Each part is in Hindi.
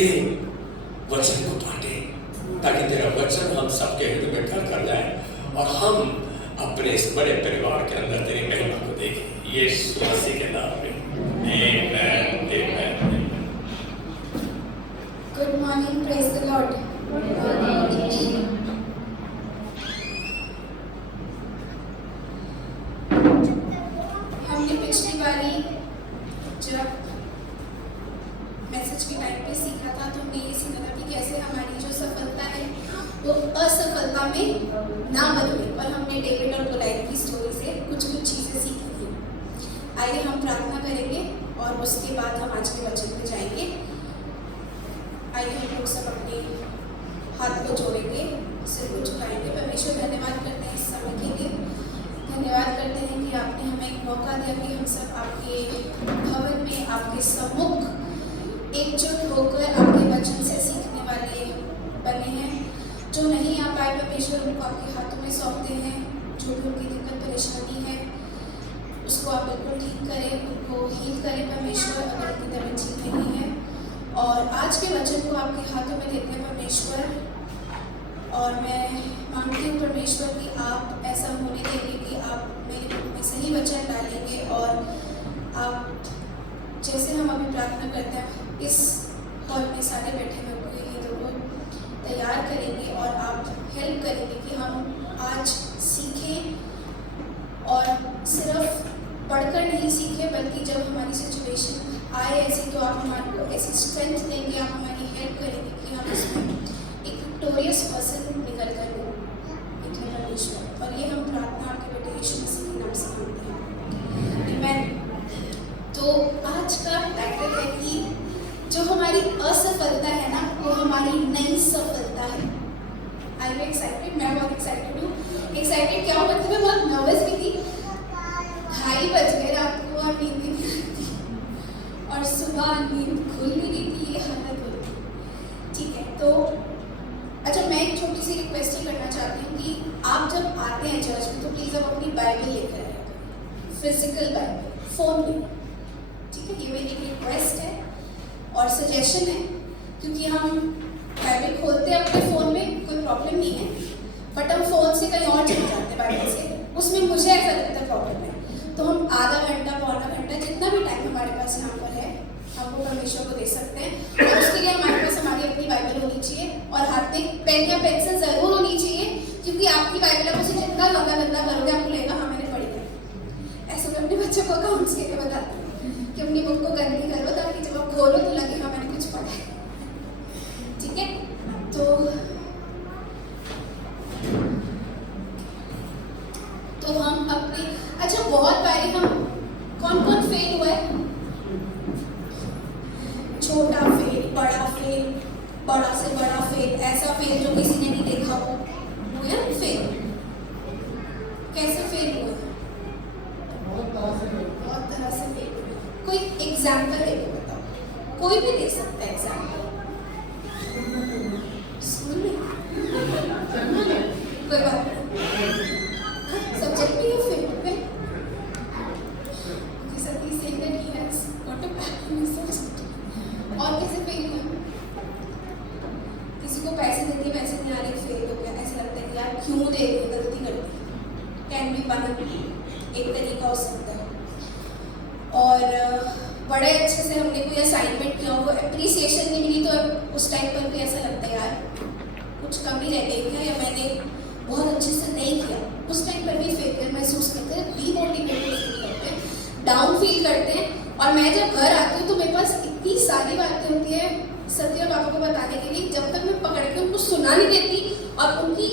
दे, वचन को बांटे, ताकि तेरा वचन हम सबके हृदय में घर कर जाए और हम अपने इस बड़े परिवार के अंदर तेरी महिमा को देखें। यीशु मसीह के नाम में आमेन, आमेन। Good morning, praise the Lord. हमने पिछली बारी जब मैसेज के टाइम पे सीखा था तो हमने ये सीखा था कि कैसे हमारी जो सफलता है वो असफलता में ना बदले, और हमने डेविड और गोलियत की स्टोरी से कुछ चीज़ें सीखी थी। आइए हम प्रार्थना करेंगे और उसके बाद हम आज के वचन पे जाएंगे। आइए हम लोग सब अपने हाथ को जोड़ेंगे, सिर को झुकाएंगे। परमेश्वर धन्यवाद करते हैं इस समय के लिए, धन्यवाद करते हैं कि आपने हमें एक मौका दिया कि हम सब आपके भवन में आपके सम्मुख एकजुट होकर आपके वचन से सीखने वाले बने हैं। जो नहीं आ पाए परमेश्वर उनको आपके हाथों में सौंपते हैं। जो भी उनकी दिक्कत परेशानी है उसको आप बिल्कुल ठीक करें, उनको हील करें परमेश्वर, अगर उनकी तबीयत ठीक नहीं है। और आज के वचन को आपके हाथों में देते हैं परमेश्वर, और मैं मांगती हूँ परमेश्वर कि आप ऐसा होने देंगे कि आप मेरे मुख में सही वचन डालेंगे, और आप जैसे हम अभी प्रार्थना करते हैं इस हॉल में सारे बैठे हुए को तैयार करेंगे, और आप हेल्प करेंगे कि हम आज सीखें, और सिर्फ पढ़कर नहीं सीखें बल्कि जब हमारी सिचुएशन आए ऐसी तो आप हमारे को ऐसी स्ट्रेंथ देंगे, आप हमारी हेल्प करेंगे कि हम इसमें एक विक्टोरियस पर्सन निकल कर निकले परमेश्वर। और ये हम प्रार्थना आपके बेटे यीशु मसीह के नाम से मांगते हैं, आमीन। तो आज का टाइटल है कि जो हमारी असफलता है ना वो हमारी नई सफलता है। आई एम एक्साइटेड, मैं बहुत एक्साइटेड हूँ। एक्साइटेड क्या होता है, मैं बहुत नर्वस भी थी। 2:30 बज गए रात को और नींद नहीं आती, और सुबह नींद खुल नहीं रही थी, ये हालत हो रही। ठीक है, तो अच्छा मैं एक छोटी सी रिक्वेस्ट ही करना चाहती हूँ कि आप जब आते हैं चर्च में तो प्लीज़ आप अपनी बाइबल लेकर आया करें, फिजिकल बाइबल, फ़ोन में। ठीक है, ये मेरी एक रिक्वेस्ट है और सजेशन है, क्योंकि हम बाइबल खोलते हैं अपने फ़ोन में, कोई प्रॉब्लम नहीं है, बट हम फ़ोन से कहीं और चले जाते हैं बाइबल से, उसमें मुझे ऐसा लगता है प्रॉब्लम है। तो हम आधा घंटा, पौना घंटा, जितना भी टाइम हमारे पास यहाँ पर है हम वो परमेश्वर को दे सकते हैं। और उसके लिए हमारे पास हमारी अपनी बाइबल होनी चाहिए, और हाथ में पेन या पेंसिल ज़रूर होनी चाहिए, क्योंकि आपकी बाइबल आप उसे जितना गंदा करोगे आपको लगेगा हाँ मैंने पढ़ी है। ऐसे मैं अपने बच्चों को अकाउंट्स के लिए बताती हूँ कि अपनी बुक को गंदी करो ताकि जब आप खोलो तो लगे हाँ मैंने कुछ पढ़ा है। ठीक है, तो हम अपने अच्छा बहुत बारी हम कौन फेल हुआ है, छोटा फेल, बड़ा फेल, बड़ा से बड़ा फेल, ऐसा फेल जो किसी ने नहीं देखा हो, वो है फेल। कैसे फेल हुआ? बहुत तरह से फेल हुआ। कोई एग्जाम्पल देके बताओ, कोई भी दे सकता है एग्जाम्पल। स्कूल में कोई बात नहीं, सब्जेक्ट में ये फेल हुए, और कैसे फेल हुआ? किसी को पैसे देते पैसे नहीं आ रहे, फेल हो गया। ऐसा लगता है यार क्यों दे रही, गलती कर दी। कैन बी वन एक तरीका हो सकता है। और बड़े अच्छे से हमने कोई असाइनमेंट किया, वो अप्रिसिएशन नहीं मिली तो उस टाइम पर भी ऐसा लगता है यार कुछ कमी रह गई क्या, या मैंने बहुत अच्छे से नहीं किया। उस टाइम पर भी फेलियर महसूस करते हैं, डीमोटिवेटेड फील करते हैं, डाउन फील करते हैं। और मैं जब घर आती हूँ तो मेरे पास इतनी सारी बातें होती है सत्य और पापा को बताने के लिए, जब तक मैं पकड़ के उनको सुना नहीं देती और उनकी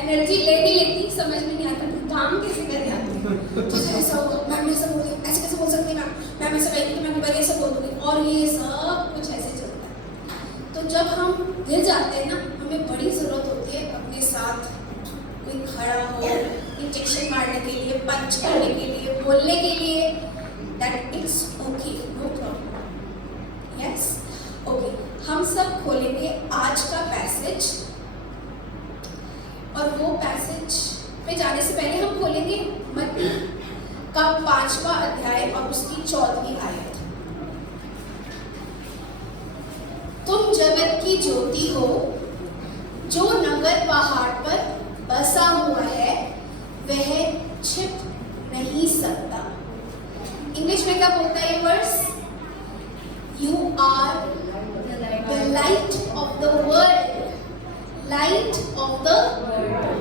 एनर्जी ले नहीं लेती, समझ में नहीं आता काम कैसे करे आती है। तो ऐसा होगा, मैम ऐसा बोल रही, ऐसे कैसे बोल सकती है मैम ऐसा कहेगी तो मैं ऐसा बोल दूँगी, और ये सब कुछ ऐसे चलता है। तो जब हम गिर जाते हैं ना, हमें बड़ी ज़रूरत होती है अपने साथ कोई खड़ा हो, इंजेक्शन मारने के लिए, पंच करने के लिए, बोलने के लिए, that it's okay, no problem. Yes, okay, हम सब खोलेंगे आज का पैसेज, और वो पैसेज पे जाने से पहले हम खोलेंगे मत्ती का 5वां अध्याय और उसकी 14वीं आयत। तो जगत की ज्योति हो, जो नगर पहाड़ पर बसा हुआ है वह छिप नहीं सकता। इंग्लिश में क्या बोलता है ये verse? You are the light of the world, light of the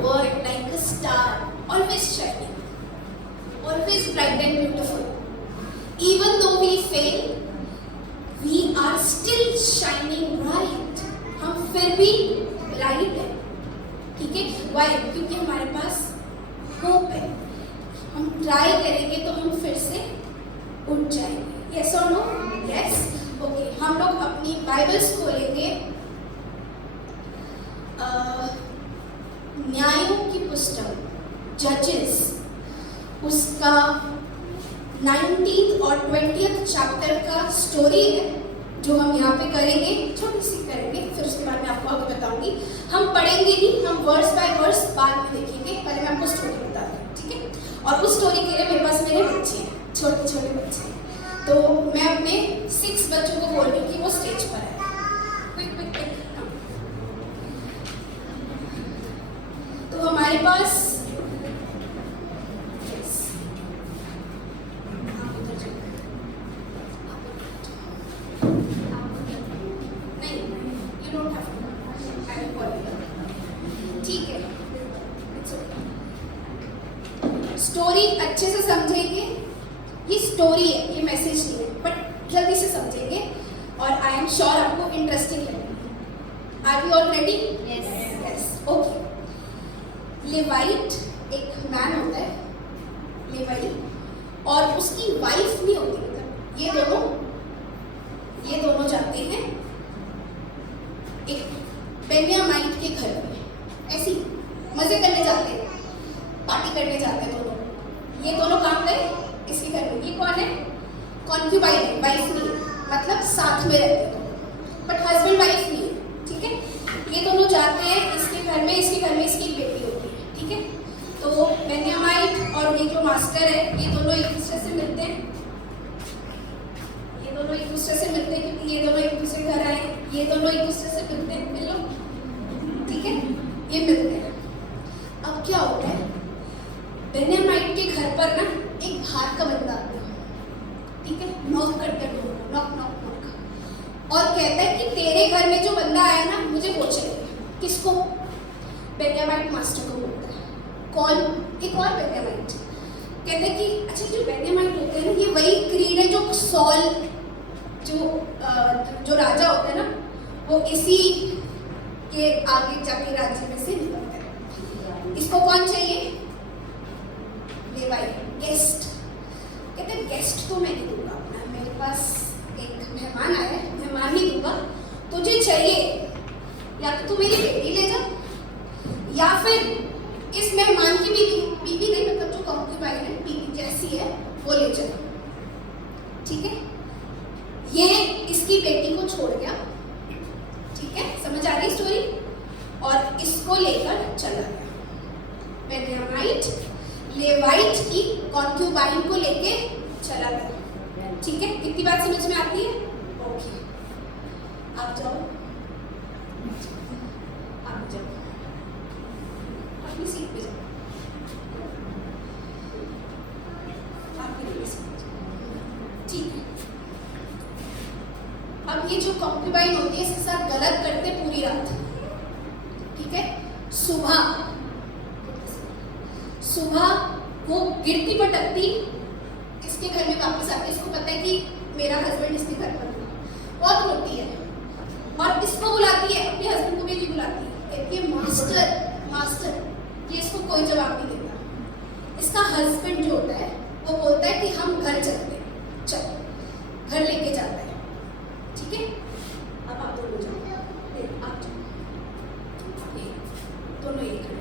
world, like a star, always shining, always bright and beautiful. Even though we fail, we are still shining bright. हम फिर भी bright हैं, ठीक है? Why? क्योंकि हमारे पास hope है। हम try करेंगे तो हम फिर से उठ जाएंगे। Yes or no? Yes. Okay. हम लोग अपनी बाइबल्स खोलेंगे न्यायों की पुस्तक जजेस, उसका 19th और 20th चैप्टर का स्टोरी है जो हम यहाँ पे करेंगे, छोटी सी करेंगे, फिर उसके बाद मैं आपको आगे बताऊंगी। हम पढ़ेंगे नहीं, हम वर्स बाय वर्स बाद में देखेंगे, पहले मैं आपको स्टोरी बता दूँ, ठीक है? और उस स्टोरी के लिए मेरे पास मेरे बच्चे हैं, छोटे छोटे बच्चे हैं, तो मैं अपने 6 बच्चों को बोल रही हूँ कि वो स्टेज पर है। तो हमारे पास स्टोरी अच्छे से समझेंगे, ये स्टोरी है, ये मैसेज नहीं है, बट जल्दी से समझेंगे और आई एम श्योर आपको इंटरेस्टिंग लगेगी। Are you all ready? Yes, okay. Levite एक मैन होता है, लेवाई, और उसकी वाइफ नहीं होती, मतलब ये दोनों जाते हैं एक बेन्यामीन के घर में, ऐसी मजे करने जाते हैं, पार्टी करने जाते हैं दोनों। ये दोनों काम करें इसके घर में। ये कौन है? कॉन्क्यूबाइन है, वाइफ नहीं है, मतलब साथ में रहते हैं दोनों, बट हस्बैंड वाइफ नहीं है, ठीक है? ये दोनों जाते हैं इसके घर में, इसके घर में इसकी एक बेटी होती है, ठीक है? तो बेन्यामीन और ये जो मास्टर है, ये दोनों एक दूसरे से मिलते हैं, ये दोनों एक दूसरे से मिलते हैं क्योंकि ये दोनों एक दूसरे घर आए, ये दोनों एक दूसरे से मिलते हैं, मिलो, ठीक है? ये मिलते हैं। अब क्या होता है, बेन्यामीन के घर पर ना एक बाहर का बंदा आता है, ठीक है? नॉक करके नॉक नॉक नॉक, और कहता है कि तेरे घर में जो बंदा आया ना, मुझे वो चाहिए। किसको? बेन्यामीन मास्टर को बोलता है। कौन? एक और बेन्यामीन कहते हैं कि अच्छा, जो बेन्यामीन होते हैं ना, ये वही क्रीड है जो सॉल, जो राजा होता है ना, वो इसी के आगे जाके राज्य में से निकलता है। इसको कौन चाहिए? लेवाई, गेस्ट। कहते हैं गेस्ट तो मैं नहीं दूंगा अपना, मेरे पास एक मेहमान आया है, मेहमान नहीं दूंगा, तुझे चाहिए या तो तू मेरी बेटी ले जा, या फिर इस मेहमान की बीवी नहीं, मतलब जो कॉन्क्यूबाइन है, बीवी जैसी है, वो ले जा, ठीक है? ये इसकी बेटी को छोड़ गया, ठीक है? समझ आ गई स्टोरी? और इसको लेकर चला गया। बेन्यामीन लेवाइट की कॉन्क्यूबाइन को लेके चला गया, ठीक है? कितनी बात समझ में आती है? ओके, आप जाओ, अपनी सीट पे जाओ, ठीक है? अब ये जो कॉन्क्यूबाइन होती है, इसके साथ गलत करते पूरी रात, ठीक है? सुबह वो गिरती पटकती इसके घर में वापस आती, इसको पता है कि मेरा हस्बैंड इसके घर पर है, बहुत रोती है और इसको बुलाती है, अपने हस्बैंड को भी बुलाती है, कहती है मास्टर मास्टर, ये इसको कोई जवाब नहीं देता। इसका हस्बैंड जो होता है वो बोलता है कि हम घर चलते हैं, चलो, घर लेके जाता है, ठीक है? अब आप दोनों जाओ, आप जाओ, दोनों ये खड़े,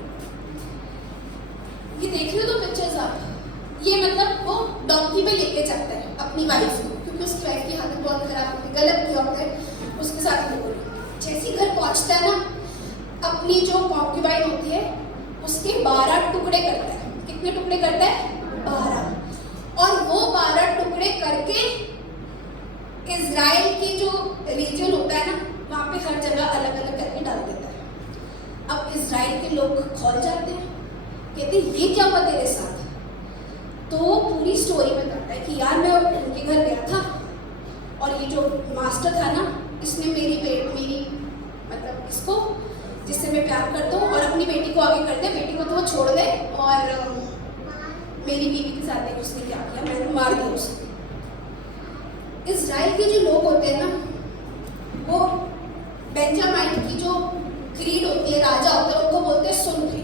ये देख रहे हो तो पिक्चर्स आप, ये मतलब वो डॉक्टर पे लेके जाता है अपनी वाइफ को, क्योंकि उसकी वाइफ की हालत बहुत खराब होती है, गलत किया होता है उसके साथ में बोल। जैसे घर पहुंचता है ना, अपनी जो कॉन्क्यूबाइन होती है उसके 12 टुकड़े करता है। कितने टुकड़े करता है? 12। और वो 12 टुकड़े करके इजराइल की जो रीजन होता है ना, वहाँ पे हर इजराइल के लोग खौल जाते हैं, कहते हैं ये क्या हुआ तेरे साथ। तो पूरी स्टोरी बताता है कि यार मैं उनके घर गया था और ये जो मास्टर था ना, इसने मेरी मतलब इसको जिससे मैं प्यार करता हूँ और अपनी बेटी को आगे कर दिया, बेटी को तो वो छोड़ गए और मेरी बीवी के साथ देखो उसने क्या किया, मैंने मार दिया उसको। इजराइल के जो लोग होते हैं ना, वो बेंजामाइन की जो क्रीड होती है, राजा होता है, उनको बोलते हैं सुन भाई,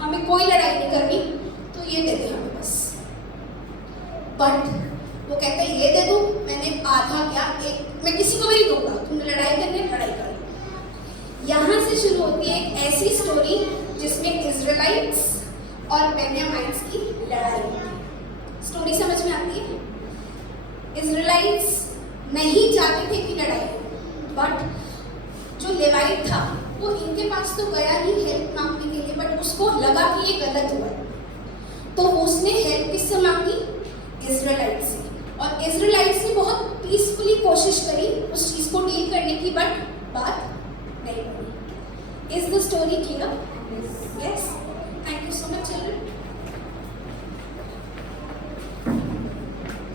हमें कोई लड़ाई नहीं करनी, तो ये दे दे हमें बस। बट वो कहता है ये दे दूँ, मैंने आधा क्या एक मैं किसी को भी नहीं दूंगा, तुमने लड़ाई करनी है लड़ाई कर लो। यहाँ से शुरू होती है एक ऐसी स्टोरी जिसमें इजराइलिट्स और बेन्यामाइन्स की लड़ाई होती है। स्टोरी समझ में आती है? इजराइलिट्स नहीं चाहते थे कि लड़ाई हो, बट जो लेवाइट था वो इनके पास तो गया नहीं हेल्प मांगने के लिए, बट उसको लगा कि ये गलत हुआ है, तो उसने हेल्प किससे मांगी? इजराइलिट से। और इजराइलिट्स ने बहुत पीसफुली कोशिश करी उस चीज को डील करने की, बट बात नहीं बनी। Is the story clear? Yes, thank you so much children.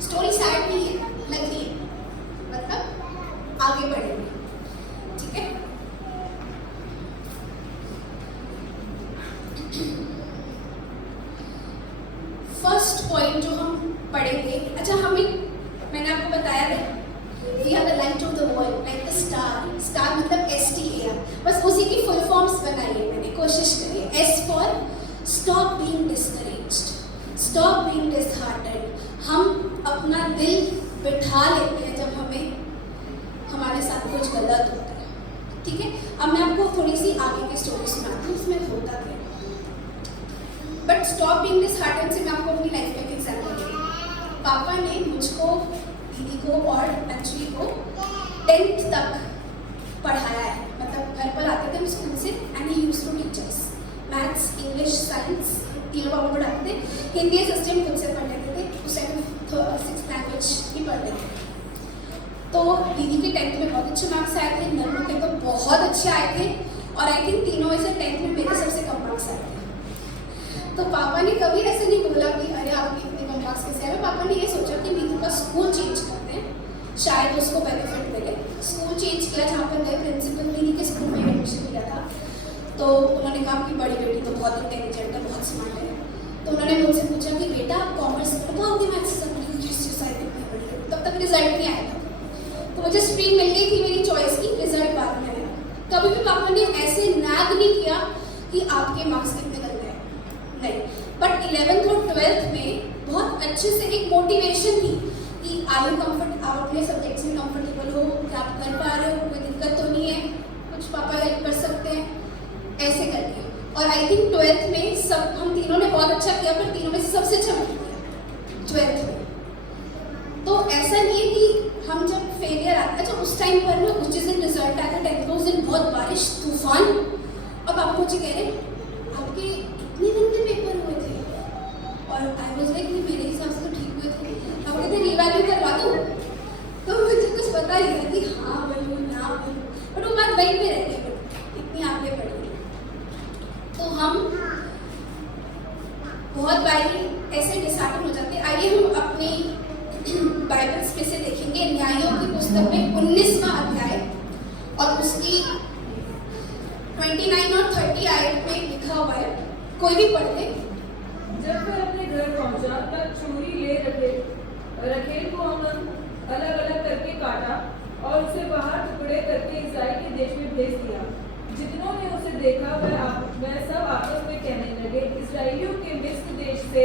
Story sad नहीं है, लग रही है, मतलब आगे बढ़ेंगे, ठीक है? फर्स्ट पॉइंट जो हम पढ़ेंगे, अच्छा मैंने आपको बताया है we are the light of the world, like the star. Star मतलब STAR, बस उसी की फुल फॉर्म्स बनाई है मैंने, कोशिश करी है। S for stop being discouraged, stop being disheartened. हम अपना दिल बिठा लेते हैं जब हमारे साथ कुछ गलत होता है, ठीक है? अब मैं आपको थोड़ी सी आगे की स्टोरी सुनाती हूँ, उसमें होता क्या। बट स्टॉप बीइंग डिसहार्टेंड से मैं आपको अपनी लाइफ में एक एग्जाम्पल दूँगी। पापा ने मुझको, दीदी को और अंजलि को 10th तक पढ़ाया है, मतलब घर पर आते थे हम स्कूल से, and he used to teach us maths, English, science, तीनों पापा पढ़ाते थे। हिंदी सिस्टम खुद से पढ़ लेते थे, उस टाइम 6th लैंग्वेज ही पढ़ते थे। तो दीदी के 10th में बहुत अच्छे मार्क्स आए थे, नन्नू के तो बहुत अच्छे आए थे, और आई थिंक तीनों में से 10th में मेरे सबसे कम मार्क्स आए थे। तो पापा ने कभी ऐसे नहीं बोला कि अरे आपके इतने कम मार्क्स कैसे आए। पापा ने ये सोचा कि दीदी का स्कूल चेंज करते हैं, शायद उसको बेनिफिट मिले। स्कूल चेंज किया, जहाँ पर गए प्रिंसिपल दीदी के स्कूल में एडमिशन लिया था। तो उन्होंने कहा कि बड़ी बेटी तो बहुत इंटेलिजेंट है, बहुत स्मार्ट है। तो उन्होंने मुझसे पूछा कि बेटा आप कॉमर्स पढ़ाओगे मैथ्स से? तब तक रिजल्ट नहीं आया था, तो मुझे स्ट्रीम मिल गई थी मेरी चॉइस की, रिजल्ट बाद में आया। कभी भी पापा ने ऐसे नैग नहीं किया कि आपके मार्क्स कितने गंदे हैं, नहीं। बट 11th और 12th में बहुत अच्छे से एक मोटिवेशन थी कि आर यू कंफर्ट, आप अपने सब्जेक्ट्स में कंफर्टेबल हो, क्या आप कर पा रहे हो, कोई दिक्कत तो नहीं है, कुछ पापा हेल्प कर सकते हैं, ऐसे करके। और आई थिंक 12th में सब हम तीनों ने बहुत अच्छा किया, पर तीनों में से सबसे अच्छा मैं किया 12th में। तो ऐसा नहीं है कि हम जब फेलियर आता है, जब उस टाइम पर ना, उस जिस दिन रिजल्ट आया था 10th, उस दिन बहुत बारिश, तूफान, और पापा मुझे कह रहे आपके इतने गंदे पेपर हुए थे, और आई वाज लाइक मेरे हिसाब से तो ठीक हुए थे। अब कहते रिवैल्यू करवा दूँ, तो मुझे कुछ पता ही था कि हाँ बोलूँ ना बोलूँ, बट वो बात वहीं पे रह गई, इतनी आगे बढ़ी। तो हम बहुत बारी ऐसे डिसहार्टन हो जाते। आइए हम अपनी बाइबल्स में से देखेंगे न्यायों की पुस्तक में 19वां अध्याय, और उसकी 29 और 30 आयत में लिखा हुआ है, कोई भी पढ़ ले। जब वह अपने घर पहुंचा तब छुरी ले रखेल को अमन अलग अलग करके काटा और उसे बाहर टुकड़े करके इस्राएल के देश में भेज दिया। जितनों ने उसे देखा वह सब आपस में कहने लगे, इस्राएलियों के मिस्र देश से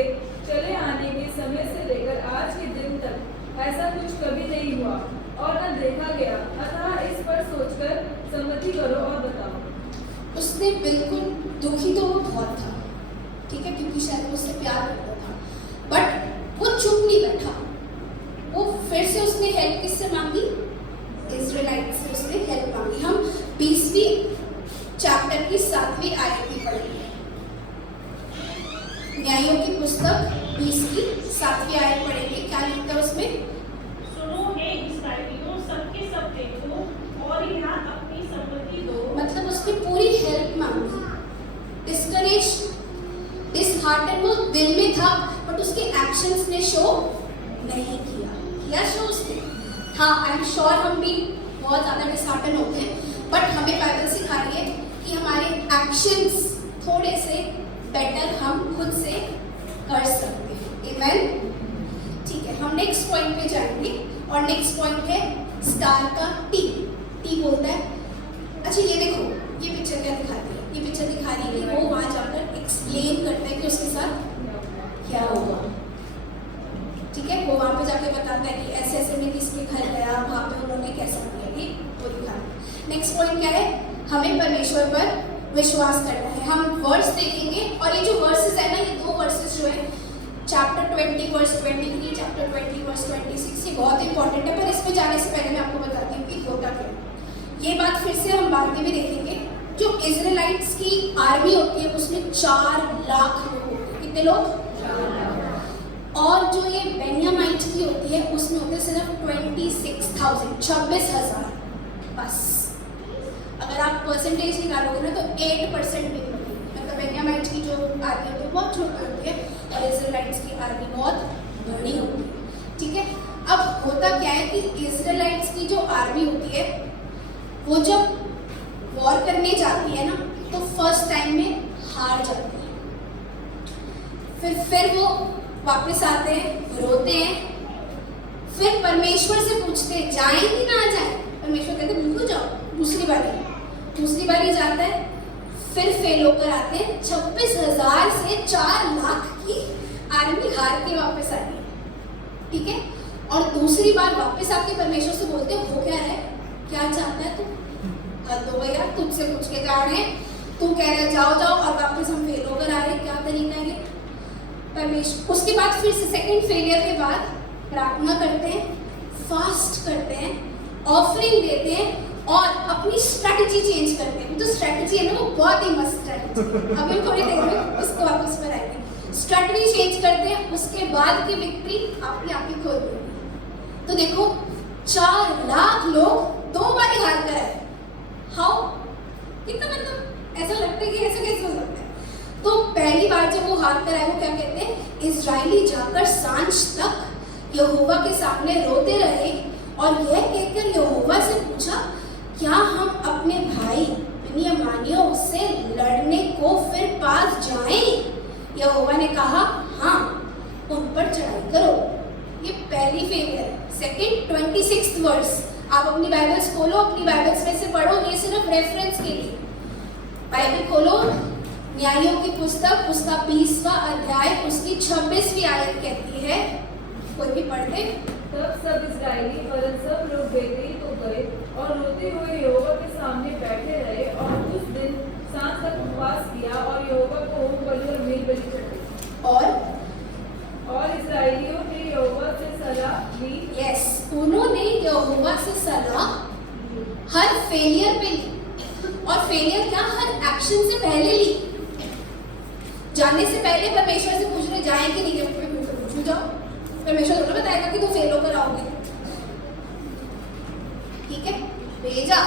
चले आने के समय से लेकर आज के दिन तक ऐसा कुछ कभी नहीं हुआ और न देखा गया, अतः इस पर सोचकर सम्मति करो और बताओ। उसने बिल्कुल दुखी तो वो बहुत था, ठीक है, क्योंकि शायद वो उससे प्यार करता था, बट वो चुप नहीं बैठा। वो फिर से उसने हेल्प किससे मांगी? इजराइलिट से उसने हेल्प मांगी। हम 20वीं चैप्टर की 7वीं आयत में पढ़ेंगे। न्यायों की पुस्तक 20 की 7वीं आयत पढ़ेंगे। क्या लिखता है उसमें? सुनो हे इस्राएलियों, सबके सब देखो और यहाँ अपनी सम्मति दो। मतलब उसने पूरी हेल्प मांगी, डिसहार्टन वो दिल में था, बट उसके एक्शंस ने शो नहीं किया शो उसने। हाँ, आई एम श्योर हम भी बहुत ज़्यादा डिसहार्टन होते हैं, बट हमें बाइबल सिखा रही है कि हमारे एक्शंस थोड़े से बेटर हम खुद से कर सकते हैं। आमेन। ठीक है, हम नेक्स्ट पॉइंट पे जाएंगे और नेक्स्ट पॉइंट है स्टार का टी। टी बोलता है, अच्छा ये देखो ये पिक्चर क्या दिखाती है, ये पिक्चर दिखा रही है कि वो वहाँ जाकर एक्सप्लेन करता है कि उसके साथ क्या होगा। ठीक है, वो वहाँ पे जाके बताता है कि ऐसे ऐसे में किसके घर गया, वहाँ पे उन्होंने कैसा किया, ये वो दिखाता है। नेक्स्ट पॉइंट क्या है, हमें परमेश्वर पर विश्वास करना है। हम वर्स देखेंगे और ये जो वर्सेस है ना, ये दो वर्सेस जो है चैप्टर 20 वर्स 23, चैप्टर 20 वर्स 26, ये बहुत इंपॉर्टेंट है। पर इसमें जाने से पहले मैं आपको बताती हूँ कि होता क्या है। ये बात फिर से हम बाद में भी देखेंगे। जो इजराइलिट्स की आर्मी होती है उसमें 4 लाख लोग होते हैं। कितने लोग? 4 लाख। और जो ये बेन्यामाइट की होती है उसमें होते हैं सिर्फ 26,000, 26,000 बस। अगर आप परसेंटेज निकालोगे ना तो 8% भी नहीं होगी। मतलब बेन्यामाइट की जो आर्मी होती है बहुत छोटी होती है और इजराइलिट्स की आर्मी बहुत बड़ी होती है। ठीक है, अब होता क्या है कि इजराइलिट्स की जो आर्मी होती है वो जब वॉर करने जाती है ना तो फर्स्ट टाइम में हार जाती है। फिर वो वापस आते हैं, रोते हैं, फिर परमेश्वर से पूछते हैं जाएं कि ना जाएं। परमेश्वर कहते हैं बिल्कुल जाओ। दूसरी बारी जाता है, फिर फेल होकर आते हैं। 26,000 से 4 लाख की आर्मी हार के वापस आई है। ठीक है, और दूसरी बार वापस आके परमेश्वर से बोलते हैं हो क्या है, क्या चाहता है तू? हद हो गया, तुझसे पूछ के जा रहे हैं, तू कह रहा है जाओ और वापस हम फेल होकर आ रहे हैं, क्या तरीका है? परमेश्वर उसके बाद फिर से सेकंड फेलियर के बाद प्रार्थना करते हैं, फास्ट करते हैं, ऑफरिंग देते हैं और अपनी स्ट्रेटजी चेंज करते हैं। तो स्ट्रेटजी है ना वो बहुत ही मस्त स्ट्रेटजी, अभी थोड़ी देर में उसको वापस पर आएंगे। स्ट्रेटजी चेंज करते हैं, उसके बाद की विक्ट्री आपकी आप ही खोल देंगे। तो देखो 4 लाख लोग 2 बार हार कर आए। हाउ? कितना मतलब ऐसा लगता है कि ऐसा कैसे हो सकता है? तो पहली बार जब वो हार कर आए वो क्या कहते हैं, इजराइली जाकर सांझ तक यहोवा के सामने रोते रहे और यह कहकर यहोवा से पूछा क्या हम अपने भाई बिन्यामीनियों से लड़ने को फिर पास जाएं? यहोवा ने कहा हाँ, उन पर चढ़ाई करो। ये पहली फेलियर है। सेकंड 26th वर्स, आप अपनी बाइबल्स खोलो, अपनी बाइबल्स में से पढ़ो, ये सिर्फ रेफरेंस के लिए। बाइबल खोलो, न्यायों की पुस्तक उसका 20वां अध्याय उसकी 26वीं आयत कहती है, कोई भी पढ़ दे। तब सब इस्राएली वरन सब लोग बेतेल को गए और रोते हुए यहोवा के सामने बैठे रहे और उस दिन सांझ तक उपवास किया और यहोवा को होम बलि और मेल बलि चढ़ाई। और इस्राएलियों ने यहोवा से सलाह ली। यस, उन्होंने यहोवा से सलाह हर फेलियर पे ली। और फेलियर क्या, हर एक्शन से पहले ली। जाने से पहले परमेश्वर से पूछ रहे जाए कि नहीं, पूछ जाओ। परमेश्वर थोड़ा बताएगा कि तू फेल होकर आओगे। ठीक है, भेजा,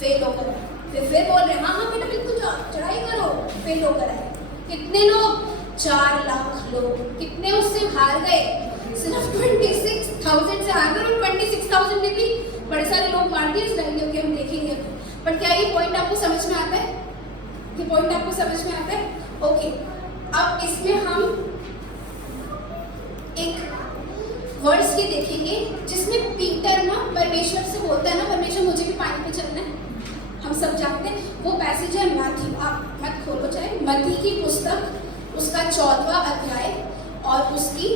फेल होकर आए। फिर बोल रहे हाँ बेटा बिल्कुल जाओ, चढ़ाई करो, फेल होकर आए। कितने लोग? 4 लाख लोग। कितने उससे हार गए? सिर्फ 26,000 से हार गए। और 26,000 में भी बड़े सारे लोग मार दिए इस्राएलियों के, हम देखेंगे। पर क्या ये पॉइंट आपको समझ में आता है? ये पॉइंट आपको समझ में आता है? ओके, अब इसमें हम एक वर्ड्स के देखेंगे जिसमें पीटर ना परमेश्वर से बोलता है ना, परमेश्वर मुझे भी पानी पे चलना है। हम सब जानते हैं वो पैसेज है मैथ्यू, आप मत खोलो चाहे, मत्ती की पुस्तक उसका 14वां अध्याय और उसकी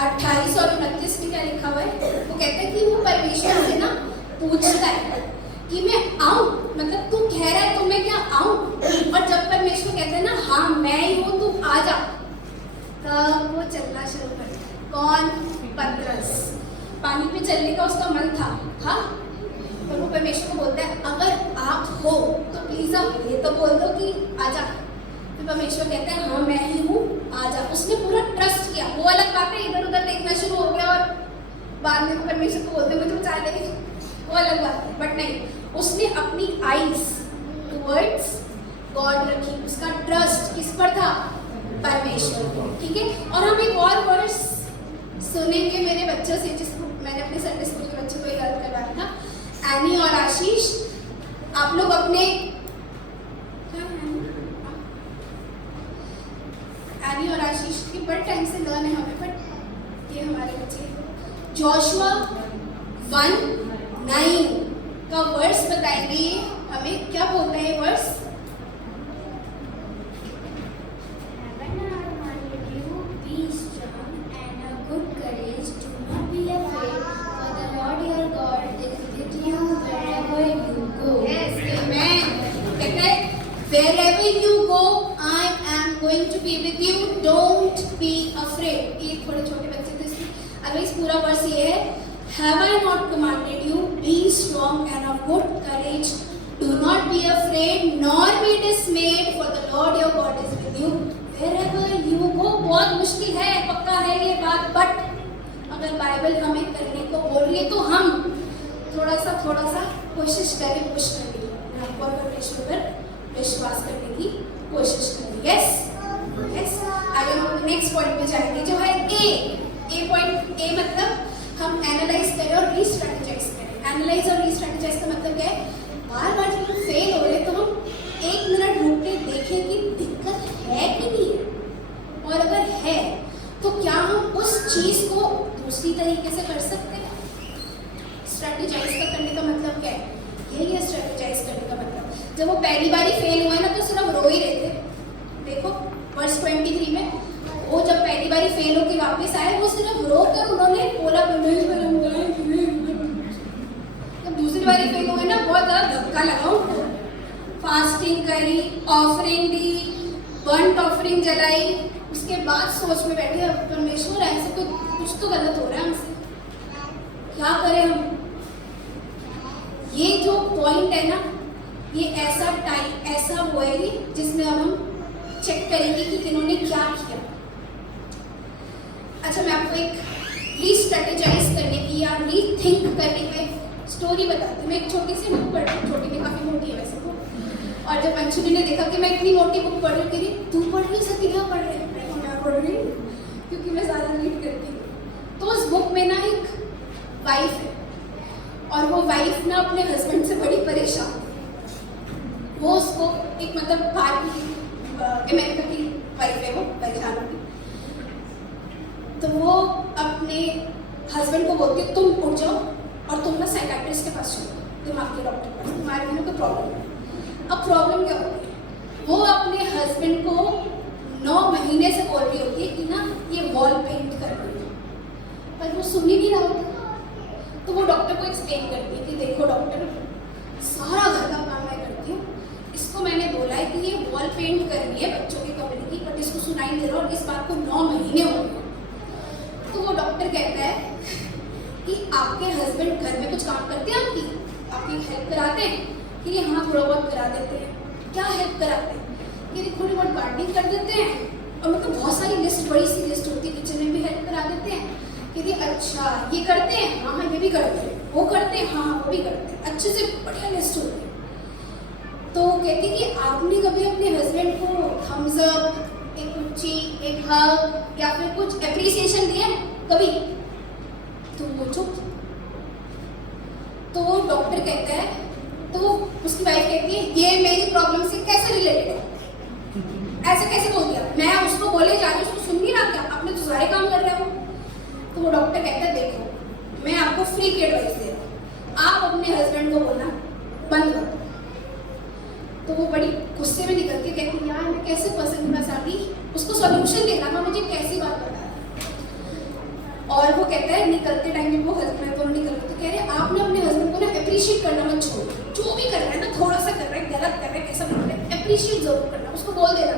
28 और 29 में क्या लिखा हुआ है? वो कहता है कि वो परमेश्वर से ना पूछता है कि मैं आऊं, मतलब तू कह रहा है तो मैं क्या आऊं? और जब परमेश्वर कहते हैं ना हाँ मैं ही हूं, तू आ जा, तब वो चलना शुरू कर। कौन? पतरस। पानी पे चलने का उसका मन था, पर वो परमेश्वर को बोलता है अगर आप हो तो प्लीज आप ये तो बोल दो कि आजा। फिर परमेश्वर कहता है हाँ मैं ही हूँ, आजा। उसने पूरा ट्रस्ट किया। वो अलग बात है, इधर उधर देखना शुरू हो गया और बाद में परमेश्वर को बोलते मुझे बचा ले, वो अलग बात है। बट नहीं, उसने अपनी आईज टुवर्ड्स गॉड रखी। उसका ट्रस्ट किस पर था? परमेश्वर को, ठीक है। और हम एक और वर्स सुनेंगे मेरे बच्चों से, जिसको मैंने अपने संडे स्कूल के बच्चों को याद करवाया था, एनी और आशीष। आप लोग अपने एनी और आशीष की बड़े टाइम से लर्न है हमें, बट ये हमारे बच्चे जोशुआ 1:9 का वर्स बताएंगे। हमें क्या बोलता है ये verse? Wherever you go, I am going to be with you. Don't be afraid. ये थोड़े छोटे बच्चे थे इसमें। अदरवाइज पूरा वर्स ये है, Have I not commanded you? Be strong and of good courage. Do not be afraid nor be dismayed, for the Lord your God is with you. Wherever you go. बहुत मुश्किल है, पक्का है ये बात, बट अगर बाइबल हमें करने को बोल रही है तो हम थोड़ा सा कोशिश करें, पुश करने की, और परमेश्वर पर विश्वास करने की कोशिश करें। यस। आगे हम नेक्स्ट पॉइंट पे जाएंगे, जो है ए पॉइंट। ए मतलब हम एनालाइज करें और रीस्ट्रेटेजाइज करें। एनालाइज और रीस्ट्रेटेजाइज का मतलब क्या है? बार जब हम फेल हो रहे तो हम 1 मिनट रुक के देखें कि दिक्कत है कि नहीं है, और अगर है तो क्या हम उस चीज को दूसरी तरीके से कर सकते हैं। स्ट्रेटेजाइज करने का मतलब क्या है? यही है स्ट्रेटेजाइज करने का मतलब। जब वो पहली बार फेल हुए ना तो सिर्फ रो ही रहे थे। देखो वर्स 23 में, वो जब पहली बार फेल होकर वापस आए, वो सिर्फ रो कर उन्होंने बोला जब दूसरी बार फेल हुए ना, बहुत ज़्यादा धक्का लगा उनको। फास्टिंग करी, ऑफरिंग दी, बर्न्ट ऑफरिंग जलाई, उसके बाद सोच में बैठे परमेश्वर ऐसे कुछ तो गलत हो रहा है हमसे, क्या करें हम। ये जो पॉइंट है ना, ये ऐसा टाइम ऐसा होएगी जिसमें अब हम चेक करेंगे कि इन्होंने क्या किया। अच्छा, मैं आपको एक रीस्ट्रेटेजाइज करने की या रीथिंक करने की स्टोरी बताती हूँ। मैं एक छोटी सी बुक पढ़ रही हूँ, छोटी नहीं काफ़ी मोटी है वैसे तो। और जब अंशुली ने देखा कि मैं इतनी मोटी बुक पढ़ रही हूँ, कि तू पढ़ रही सकी क्या पढ़ रही है? मैं पढ़ रही हूँ क्योंकि मैं ज़्यादा रीड करती हूँ। तो उस बुक में ना एक वाइफ है, और वो वाइफ ना अपने हस्बैंड से बड़ी परेशान है। वो उसको एक मतलब बाहर की अमेरिका की वाइफ है, वो परेशान होगी। तो वो अपने हस्बैंड को बोलती है तुम उठ जाओ और तुम ना साइकाट्रिस्ट के पास चलो, दिमाग के डॉक्टर के पास, तुम्हारे घर में कोई प्रॉब्लम है। अब प्रॉब्लम क्या होती है? वो अपने हस्बैंड को 9 महीने से बोल रही होती है कि ना ये वॉल पेंट कर दो, पर वो सुन ही नहीं रहा होता। तो वो डॉक्टर को एक्सप्लेन करती है कि देखो डॉक्टर, सारा घर का काम मैं करती हूँ, इसको मैंने बोला है कि ये वॉल पेंट करनी है बच्चों के कमरे की, बट इसको सुनाई नहीं दे रहा और इस बात को 9 महीने हो गए। तो वो डॉक्टर कहता है कि आपके हस्बैंड घर में कुछ काम करते हैं, आपकी हेल्प कराते हैं? कि हाँ थोड़ा बहुत करा देते हैं। क्या हेल्प कराते हैं? कि थोड़ी बहुत गार्डनिंग कर देते हैं, और मतलब बहुत सारी लिस्ट, बड़ी सी लिस्ट होती है, किचन में भी हेल्प करा देते हैं। कि अच्छा ये करते हैं, हाँ ये भी करते हैं, वो करते हैं, हाँ वो भी करते हैं, अच्छे से बढ़िया लिस्ट होती है। तो कहती कि आपने कभी अपने हस्बैंड को थम्स अप, एक ऊंची, एक हग या फिर कुछ एप्रिसिएशन दिया कभी? तो वो चुप। तो डॉक्टर कहता है, तो उसकी वाइफ कहती है ये मेरी प्रॉब्लम से कैसे रिलेटेड है? ऐसे कैसे बोल दिया? मैं उसको बोले जा रही हूँ, उसको सुन नहीं रहा क्या? आपने तो सारे काम कर रहे हो। तो वो डॉक्टर कहता है देखो, मैं आपको फ्री की एडवाइस दे रहा हूँ, आप अपने हस्बैंड को बोलना बंद कर दो। तो वो बड़ी गुस्से में निकलती है, कहती यार मैं कैसे पसंद करना चाहती, उसको सोल्यूशन देना था, मुझे कैसी बात बताया। और वो कहता है निकलते टाइम में वो हस्बैंड को निकलते तो कह रहे आपने अपने हस्बैंड को ना अप्रिशिएट करना मत छोड़ो, जो भी कर रहा है ना, थोड़ा सा कर रहा है, गलत कर रहा है, कैसा कर रहा है, अप्रिशिएट जरूर करना, उसको बोल देना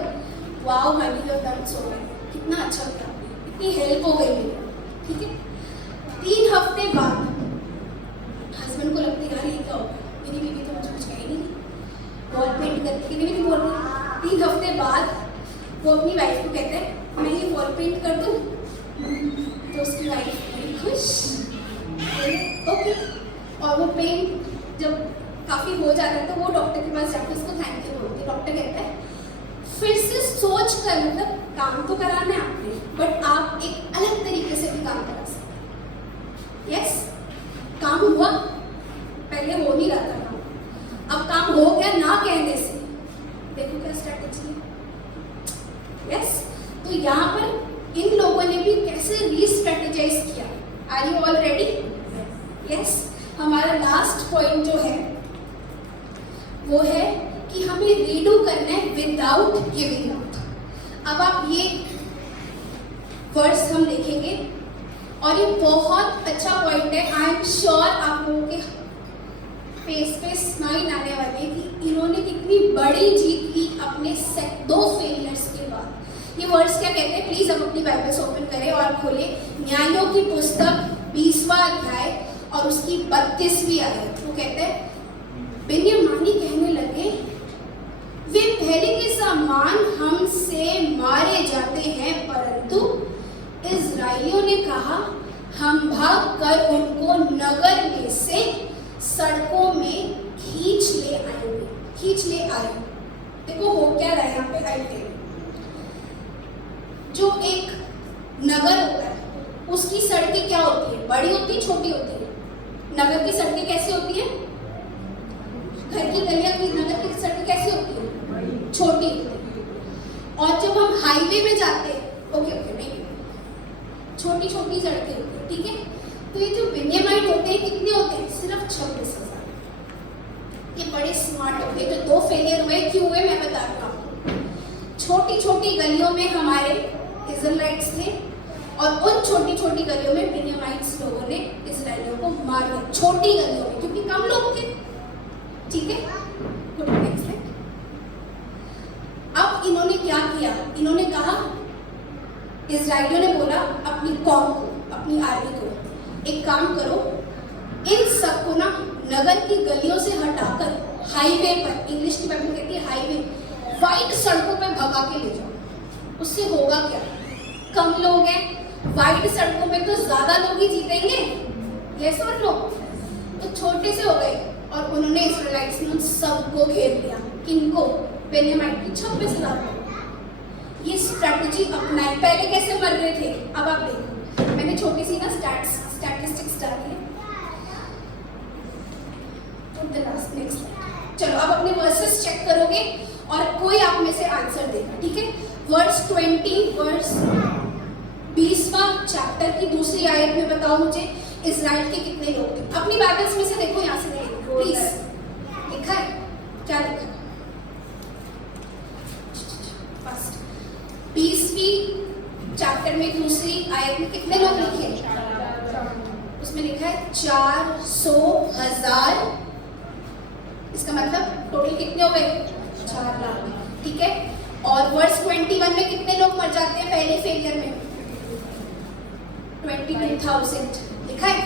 wow honey you have done so well, कितना अच्छा किया आपने, इतनी हेल्प हो गई मेरी। ठीक है। 3 हफ्ते बाद हस्बैंड को लगता है यार ये क्या होगा, मेरी बीवी तो मुझे कुछ कही नहीं, वॉल पेंट करके भी नहीं बोल रही। 3 हफ्ते बाद वो अपनी वाइफ को कहते हैं मैं ये वॉल पेंट कर दूँ। तो उसकी वाइफ बड़ी खुश, ओके। और वो पेंट जब काफ़ी हो जाता है तो वो डॉक्टर के पास जाकर उसको थैंक यू बोलती है। डॉक्टर कहता है फिर से सोच कर, मतलब काम तो कराना है आपने, बट आप एक अलग तरीके से भी काम करा सकते। यस, काम हुआ, पहले हो नहीं रहा था काम, अब काम हो गया ना कहने से। देखो क्या स्ट्रैटेजी है। यस, तो यहाँ पर इन लोगों ने भी कैसे रीस्ट्रेटेजाइज किया। Are you all ready? Yes, हमारा लास्ट पॉइंट जो है वो है कि हमें रीडू करना है विदाउट गिविंग अप। अब आप ये वर्ड्स हम लिखेंगे और ये बहुत अच्छा पॉइंट है। आई एम श्योर आप लोगों के फेस पे स्माइल आने वाली है कि इन्होंने कितनी बड़ी जीत की अपने 2 फेलियर्स के बाद। ये वर्ड्स क्या कहते हैं? प्लीज अब अपनी बाइबल्स ओपन करें और खोले न्यायों की पुस्तक 20वां अध्याय और उसकी 32वीं आयत। वो कहते हैं, बिन्यामीनी कहने लगे, वे पहले के समान हमसे मारे जाते हैं, परंतु इज़राइलियों ने कहा, हम भागकर उनको नगर में से सड़कों में खींच ले आए। देखो हो क्या रहा है यहाँ पे। आइए, जो एक नगर होता है उसकी सड़कें क्या होती है? बड़ी होती है, छोटी होती है? नगर की सड़कें कैसी होती है? घर की गलियां की नगर की सड़कें कैसी होती है? छोटी होती है। और जब हम हाईवे में जाते हैं, ओके नहीं, छोटी छोटी सड़कें होती है, ठीक है। तो ये जो बिन्यामीन होते हैं कितने होते हैं? सिर्फ 26,000। ये बड़े स्मार्ट होते हैं। जो 2 फेलियर हुए, क्यों हुए मैं बता रहा हूँ। छोटी छोटी गलियों में हमारे इज़राइलिट्स थे और उन छोटी छोटी गलियों में बिन्यामीन लोगों ने इज़राइलियों को मार दिया। छोटी गलियों में, क्योंकि कम लोग थे, ठीक है। Next slide. अब इन्होंने क्या किया? इन्होंने कहा, इज़राइलियों ने बोला अपनी कौम को, अपनी आर्मी को, एक काम करो, इन सबको ना नगर की गलियों से हटाकर हाईवे पर, इंग्लिश की बाइबल कहती है हाईवे, वाइड सड़कों पर भगा के ले जाओ। उससे होगा क्या? कम लोग हैं, वाइड सड़कों में तो ज्यादा लोग ही जीतेंगे। यस और नो? तो छोटे से हो गए और उन्होंने इस्राएलिट्स ने उन सबको घेर लिया। किनको? बेन्यामीन की 26,000 लोग। ये स्ट्रैटेजी अपनाए। पहले कैसे मर रहे थे, अब आप देखो। मैंने छोटी सी ना स्टैटिस्टिक्स डाली है। नेक्स्ट, चलो अब अपने वर्सेस चेक करोगे और कोई आप में से आंसर देगा, ठीक है। वर्स 20वां चैप्टर की 2री आयत में बताओ मुझे इज़राइल के कितने लोग थे। अपनी बाइबल्स में से देखो, यहाँ से देखो प्लीज। लिखा है क्या? लिखा 20वीं चैप्टर में 2री आयत में कितने लोग लिखे? उसमें लिखा है 400,000। इसका मतलब टोटल कितने हो गए? 4 लाख, ठीक है। और वर्स 21 में कितने लोग मर जाते हैं पहले फेलियर में? 22,000 लिखा है।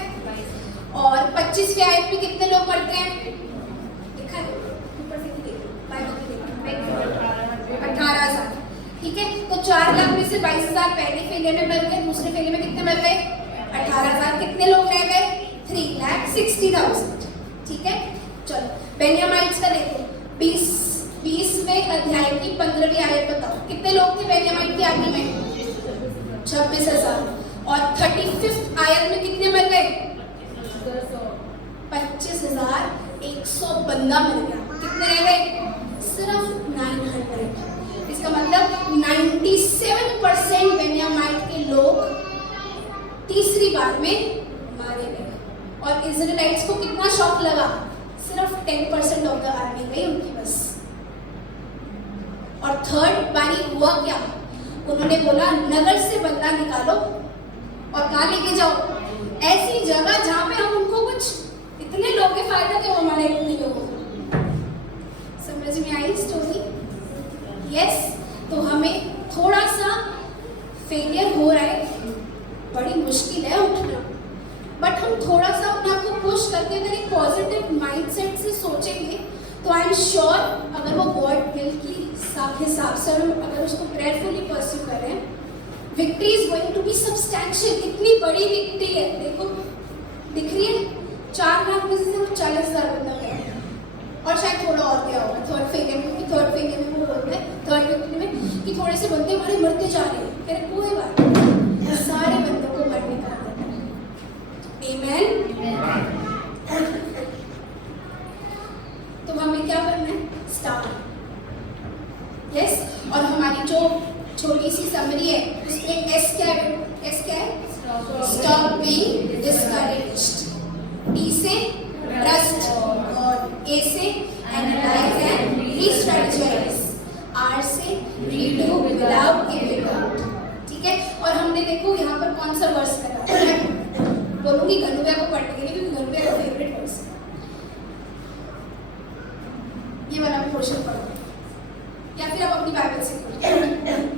और 25वीं आयत में कितने लोग मरते हैं? लिखा है ऊपर से, 18,000, ठीक है। तो 4 लाख में से 22,000 पहले फेलियर में मर गए, दूसरे फेलियर में कितने मर गए? 18,000। कितने लोग रह गए? 3,60,000, ठीक है। चलो बेन्यामीन का देखो, 20वें अध्याय की 15वीं आयत बताओ, कितने लोग थे बेन्यामीन की आर्मी में? 26,000। और 35th आयत में कितने मर गए? 25,100 बंदा मर गया। कितने रह गए? सिर्फ 900। इसका मतलब 97% बेन्यामीन के लोग तीसरी बार में मारे गए। और इज़राइलिट्स को कितना शॉक लगा? सिर्फ 10% ऑफ द आर्मी गई उनकी बस। और थर्ड बारी हुआ क्या? उन्होंने बोला नगर से बंदा निकालो और कहाँ लेके जाओ? ऐसी जगह जहाँ पे हम उनको कुछ, इतने लोग के फायदा क्यों हमारे इतने लोगों को? समझ में आई स्टोरी? यस। तो हमें थोड़ा सा फेलियर हो रहा है, बड़ी मुश्किल है उठना, बट हम थोड़ा सा अपने आप को पुश करके अगर एक पॉजिटिव माइंडसेट से सोचेंगे तो आई एम श्योर अगर वो गॉड विल की हिसाब से अगर उसको प्रेयरफुली परस्यू करें, victory is going to be substantial. इतनी बड़ी विक्ट्री है, देखो दिख रही है। 4 लाख में से सिर्फ 40,000 बंदा गया और शायद थोड़ा और गया होगा थर्ड फेलियर में, क्योंकि थर्ड फेलियर में को बोलते हैं थर्ड व्यक्ति में कि थोड़े से बंदे हमारे मरते जा रहे हैं, फिर कोई बात नहीं, सारे बंदों को मरने का आमेन। तो हमें क्या करना है? स्टार्ट। यस, और हमारी जो छोटी सी समरी है उसमें एस क्या है? एस क्या है? Stop being discouraged. टी से ट्रस्ट गॉड, ए से एनालाइज एंड री-स्ट्रेटजाइज, आर से रीडू विदाउट गिविंग अप। ठीक है, और हमने देखो यहाँ पर कौन सा वर्स लगा है, बोलूंगी घनुभैया को पढ़ने के लिए क्योंकि घनुभैया का फेवरेट वर्स है। ये वाला पोर्शन पढ़ो या फिर आप अपनी बाइबल से पढ़ो।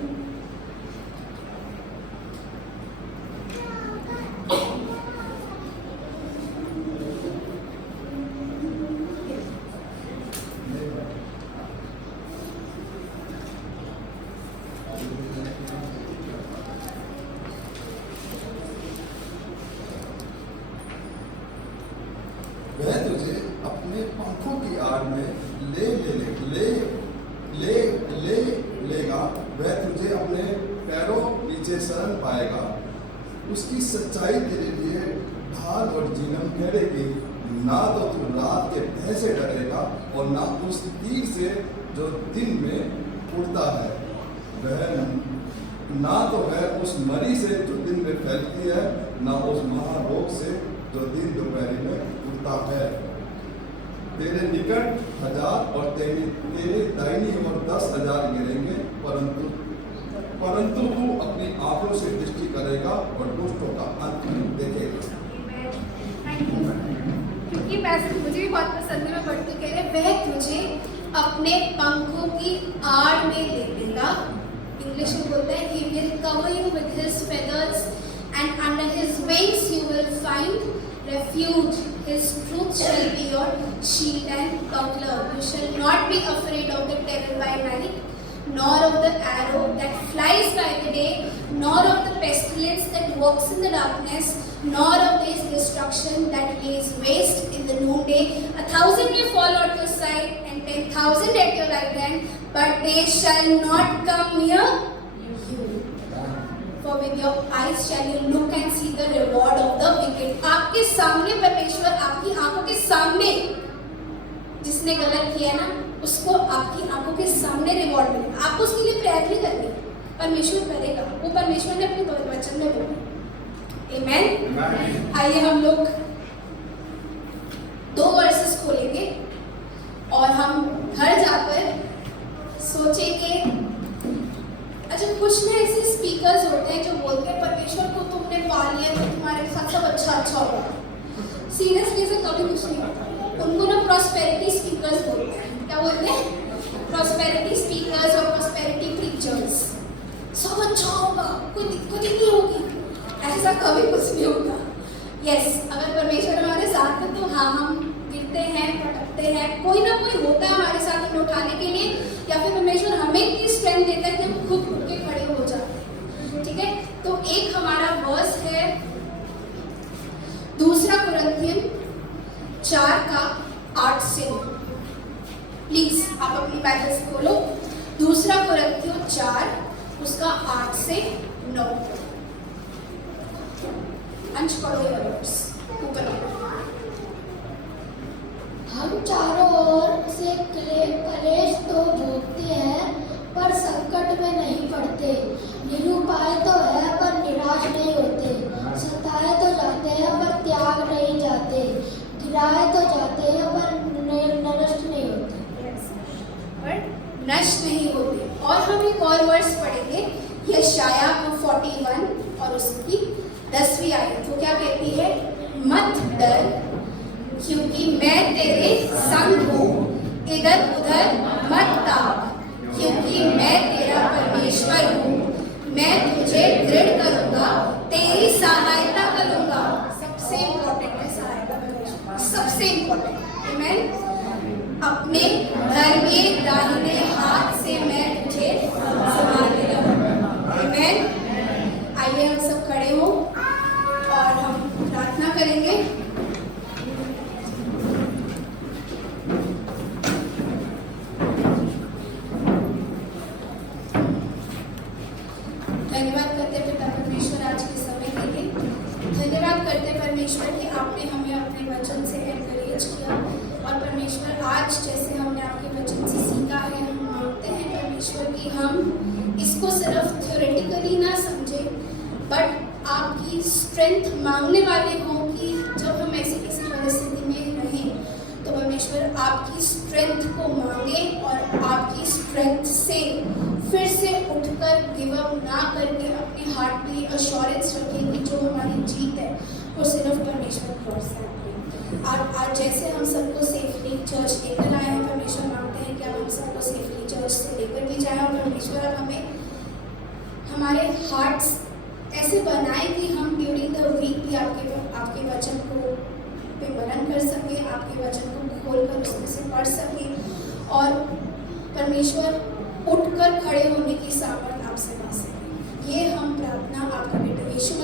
वह तुझे अपने पंखों की आड़ में ले लेगा, वह तुझे अपने पैरों नीचे शरण पाएगा। उसकी सच्चाई तेरे लिए ढाल और जीवन ठहरेगी। ना तो तू रात के भय से डरेगा और ना उस तीर से जो दिन में उड़ता है, ना तो वह उस मरी से जो दिन में फैलती है, ना उस महारोग से जो दिन दोपहर में उड़ता है। तेरे निकट 1000 और तेरे दाहिनी ओर 10,000 गिरेंगे, परंतु तू अपनी आंखों से दृष्टि करेगा और दुष्टों का अंत देखेगा। क्योंकि पैसे मुझे भी बहुत पसंद है, मैं पढ़ के कह रहे वह तुझे अपने पंखों की आड़ में ले लेगा। इंग्लिश में बोलता है he will cover you with his feathers and under his wings you will find refuge. His truth shall be your shield and buckler. You shall not be afraid of the terror by night, nor of the arrow that flies by the day, nor of the pestilence that walks in the darkness, nor of this destruction that lays waste in the noonday. 1,000 may fall at your side and 10,000 at your right hand, but they shall not come near you. For with your eyes shall you look and see the reward of the wicked. आपके सामने परमेश्वर, आपकी आंखों के सामने जिसने गलत किया ना, उसको आपकी आंखों के सामने रिवॉर्ड मिलेगा। आपको उसके लिए प्रेयर नहीं करनी, परमेश्वर करेगा। वो परमेश्वर ने अपने वचन में बोला। आमेन। आइए हम लोग 2 वर्सेस खोलेंगे और हम घर जाकर सोचेंगे। अच्छा, कुछ ना ऐसे स्पीकर्स होते हैं जो बोलते हैं परमेश्वर को तुमने पा लिया तो तुम्हारे साथ सब अच्छा होगा। सीरियसली से कभी कुछ नहीं होता। उनको ना प्रॉस्पेरिटी स्पीकर्स बोलते हैं। क्या बोलते हैं? प्रॉस्पेरिटी स्पीकर्स और प्रॉस्पेरिटी प्रीचर्स। सब अच्छा होगा, कोई दिक्कत ही नहीं होगी। ऐसा कभी कुछ नहीं होगा। यस, अगर परमेश्वर हमारे साथ है तो हाँ, हम गिरते हैं, भटकते हैं, कोई ना कोई होता है हमारे साथ हमें उठाने के लिए, या फिर परमेश्वर हमें इतनी स्ट्रेंथ देता है कि हम खुद उठ के खड़े हो जाते हैं। ठीक है, तो एक हमारा वर्स है 2 कुरिन्थियन 4:8 से। प्लीज आप अपनी बाइबल से खोलो 2 कुरिन्थियन 4 उसका 8 से 9। अंश पढ़ो ये वर्स ऊपर। हम चारों ओर से कलेश तो भोगते हैं पर संकट में नहीं पड़ते, निरुपाय तो है पर निराश नहीं होते, सताए तो जाते हैं पर त्याग नहीं जाते, गिराए तो जाते हैं पर नष्ट नहीं होते। पर नष्ट नहीं होते। और हम एक और वर्स पढ़ेंगे यशाया 41 और उसकी 10वीं आयत। वो क्या कहती है? मत डर क्योंकि मैं तेरे संग हूँ, इधर उधर मत ताक क्योंकि मैं तेरा परमेश्वर हूँ। मैं तुझे दृढ़ करूँगा, तेरी सहायता करूँगा। सबसे इम्पोर्टेंट है सहायता परमेश्वर, सबसे इम्पोर्टेंट। आमीन। अपने धर्मी दाहिने हाथ से मैं तुझे संभाले रखूँगा। आमीन। आइए हम सब खड़े हो और हम प्रार्थना करेंगे। आज जैसे हमने आपके वचन से सीखा है, हम मांगते हैं परमेश्वर कि हम इसको सिर्फ थ्योरेटिकली ना समझें, बट आपकी स्ट्रेंथ मांगने वाले हों कि जब हम ऐसी किसी परिस्थिति में रहें तो परमेश्वर आपकी स्ट्रेंथ को मांगे और आपकी स्ट्रेंथ से फिर से उठकर गिव अप ना करके अपने हार्ट में अश्योरेंस रखें कि जो हमारी जीत है वो सिर्फ परमेश्वर की ओर से आती है। आज जैसे हम सबको सेफली चर्च लेकर आए हैं, परमेश्वर मांगते हैं कि अब हम सबको सेफली चर्च से लेकर भी जाए, और परमेश्वर अब हमें हमारे हार्ट्स ऐसे बनाए कि हम ड्यूरिंग द वीक भी आपके वचन को पे मनन कर सके, आपके वचन को खोलकर उसमें से पढ़ सके और परमेश्वर उठकर खड़े होने की सामर्थ आपसे पा सके। ये हम प्रार्थना आपका बेटा यीशु